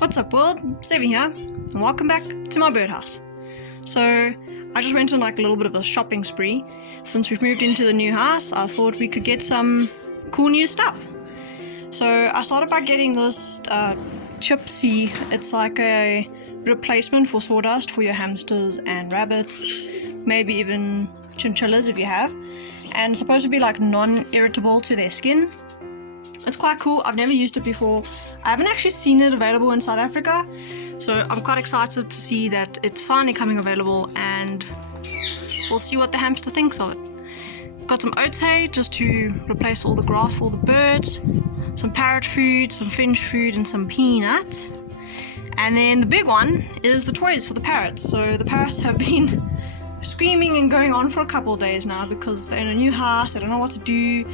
What's up world, Sevi here, and welcome back to my birdhouse. So, I just went on like a little bit of a shopping spree. Since we've moved into the new house, I thought we could get some cool new stuff. So, I started by getting this Chipsy. It's like a replacement for sawdust for your hamsters and rabbits, maybe even chinchillas if you have. And it's supposed to be like non-irritable to their skin. It's quite cool. I've never used it before. I haven't actually seen it available in South Africa, so I'm quite excited to see that it's finally coming available, and we'll see what the hamster thinks of it. Got some oats hay just to replace all the grass for all the birds, some parrot food, some finch food, and some peanuts. And then the big one is the toys for the parrots. So the parrots have been screaming and going on for a couple of days now because they're in a new house, they don't know what to do,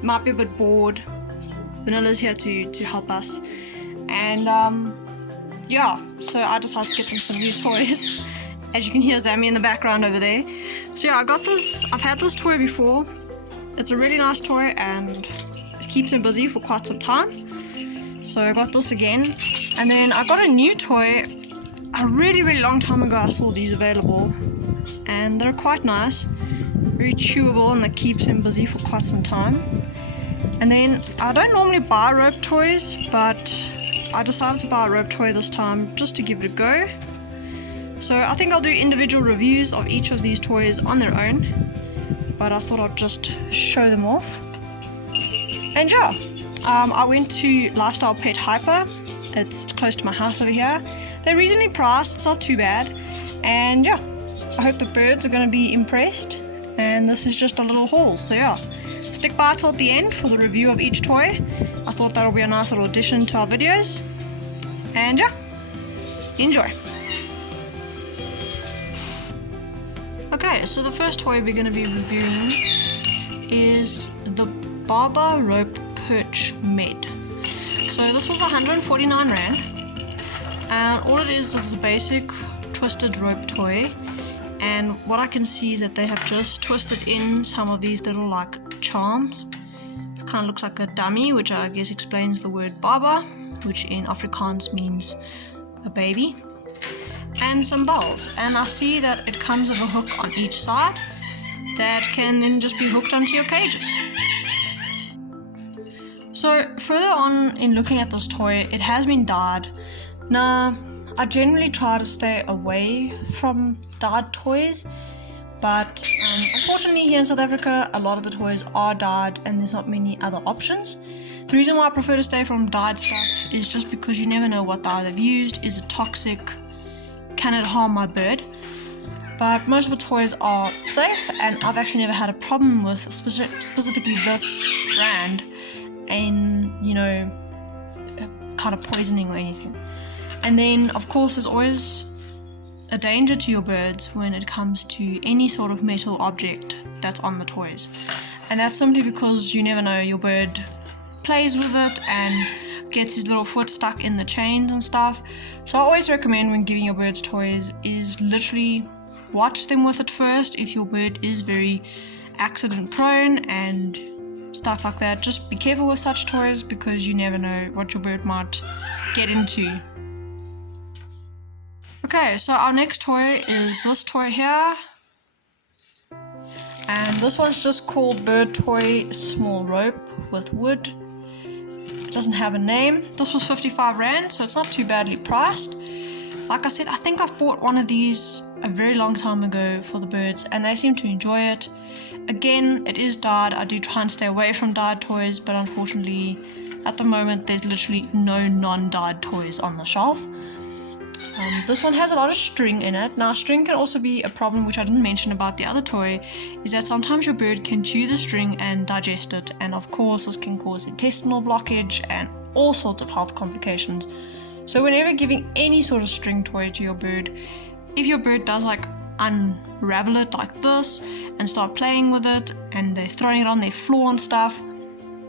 might be a bit bored. Vanilla's here to help us, and so I decided to get them some new toys. As you can hear Zammy in the background over there. So yeah, I got this. I've had this toy before. It's a really nice toy and it keeps him busy for quite some time. So I got this again, and then I got a new toy a really long time ago. I saw these available and they're quite nice, very chewable, and that keeps him busy for quite some time. And then I don't normally buy rope toys, but I decided to buy a rope toy this time just to give it a go. So I think I'll do individual reviews of each of these toys on their own, but I thought I'd just show them off. And yeah, I went to Lifestyle Pet Hyper. It's close to my house over here. They're reasonably priced, it's not too bad. And yeah, I hope the birds are going to be impressed. And this is just a little haul, so yeah. Stick by till the end for the review of each toy. I thought that'll be a nice little addition to our videos. And yeah, enjoy. Okay, so the first toy we're going to be reviewing is the Baba Rope Perch Med. So this was 149 Rand. And all it is a basic twisted rope toy. And what I can see is that they have just twisted in some of these little like charms. It kind of looks like a dummy, which I guess explains the word Baba, which in Afrikaans means a baby, and some balls. And I see that it comes with a hook on each side that can then just be hooked onto your cages. So further on in looking at this toy, it has been dyed. Now, I generally try to stay away from dyed toys, but unfortunately here in South Africa a lot of the toys are dyed and there's not many other options. The reason why I prefer to stay from dyed stuff is just because you never know what dye they've used. Is it toxic? Can it harm my bird? But most of the toys are safe, and I've actually never had a problem with specifically this brand in, kind of poisoning or anything. And then of course there's always a danger to your birds when it comes to any sort of metal object that's on the toys, and that's simply because you never know, your bird plays with it and gets his little foot stuck in the chains and stuff. So I always recommend when giving your birds toys is literally watch them with it first. If your bird is very accident prone and stuff like that, just be careful with such toys because you never know what your bird might get into. Okay, so our next toy is this toy here, and this one's just called Bird Toy Small Rope with Wood. It doesn't have a name. This was 55 Rand, so it's not too badly priced. Like I said, I think I've bought one of these a very long time ago for the birds, and they seem to enjoy it. Again, it is dyed. I do try and stay away from dyed toys, but unfortunately at the moment there's literally no non-dyed toys on the shelf. This one has a lot of string in it. Now, string can also be a problem, which I didn't mention about the other toy, is that sometimes your bird can chew the string and digest it, and of course this can cause intestinal blockage and all sorts of health complications. So whenever giving any sort of string toy to your bird, if your bird does like unravel it like this and start playing with it and they're throwing it on their floor and stuff,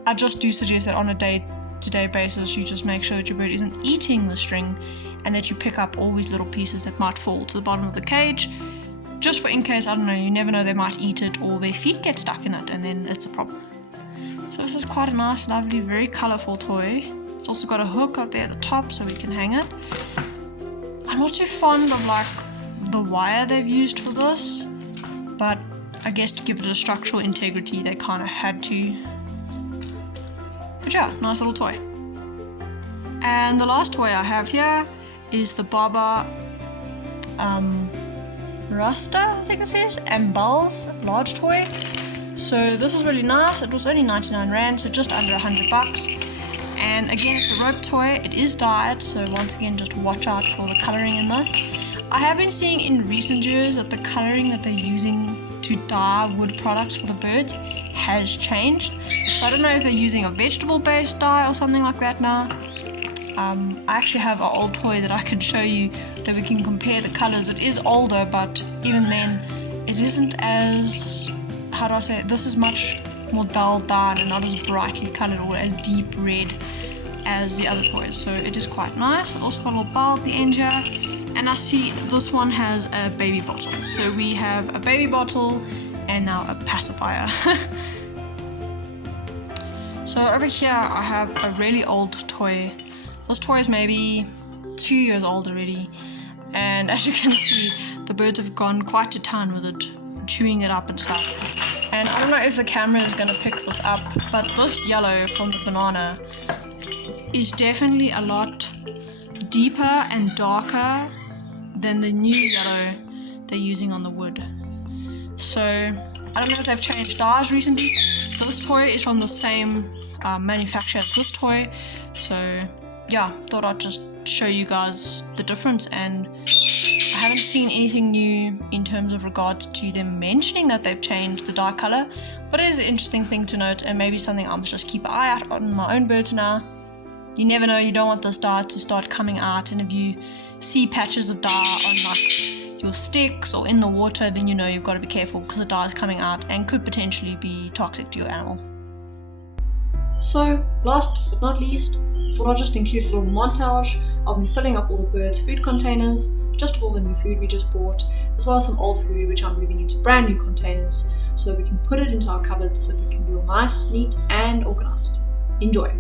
I just do suggest that on a day-to-day basis you just make sure that your bird isn't eating the string, and that you pick up all these little pieces that might fall to the bottom of the cage, just for in case, I don't know, you never know, they might eat it or their feet get stuck in it and then it's a problem. So this is quite a nice, lovely, very colourful toy. It's also got a hook up there at the top so we can hang it. I'm not too fond of like the wire they've used for this, but I guess to give it a structural integrity they kind of had to. But yeah, nice little toy. And the last toy I have here is the Barber Rasta, I think it says, and Bells large toy. So this is really nice. It was only 99 Rand, so just under $100. And again, it's a rope toy. It is dyed, so once again, just watch out for the colouring in this. I have been seeing in recent years that the colouring that they're using to dye wood products for the birds has changed. So I don't know if they're using a vegetable-based dye or something like that now. I actually have an old toy that I can show you that we can compare the colours. It is older, but even then, it isn't as, how do I say it? This is much more dull dyed and not as brightly coloured or as deep red as the other toys. So it is quite nice. It's also got a little bell at the end here. And I see this one has a baby bottle. So we have a baby bottle and now a pacifier. So over here I have a really old toy. This toy is maybe 2 years old already, and as you can see, the birds have gone quite to town with it, chewing it up and stuff. And I don't know if the camera is going to pick this up, but this yellow from the banana is definitely a lot deeper and darker than the new yellow they're using on the wood. So I don't know if they've changed dyes recently. This toy is from the same manufacturer as this toy, so yeah, thought I'd just show you guys the difference. And I haven't seen anything new in terms of regards to them mentioning that they've changed the dye color, but it is an interesting thing to note, and maybe something I must just keep an eye out on my own birds now. You never know, you don't want this dye to start coming out, and if you see patches of dye on like your sticks or in the water, then you know you've got to be careful because the dye is coming out and could potentially be toxic to your animal. So last but not least, thought I'd just include a little montage of me filling up all the birds' food containers, just all the new food we just bought, as well as some old food which I'm moving into brand new containers so that we can put it into our cupboards so that it can be all nice, neat and organised. Enjoy!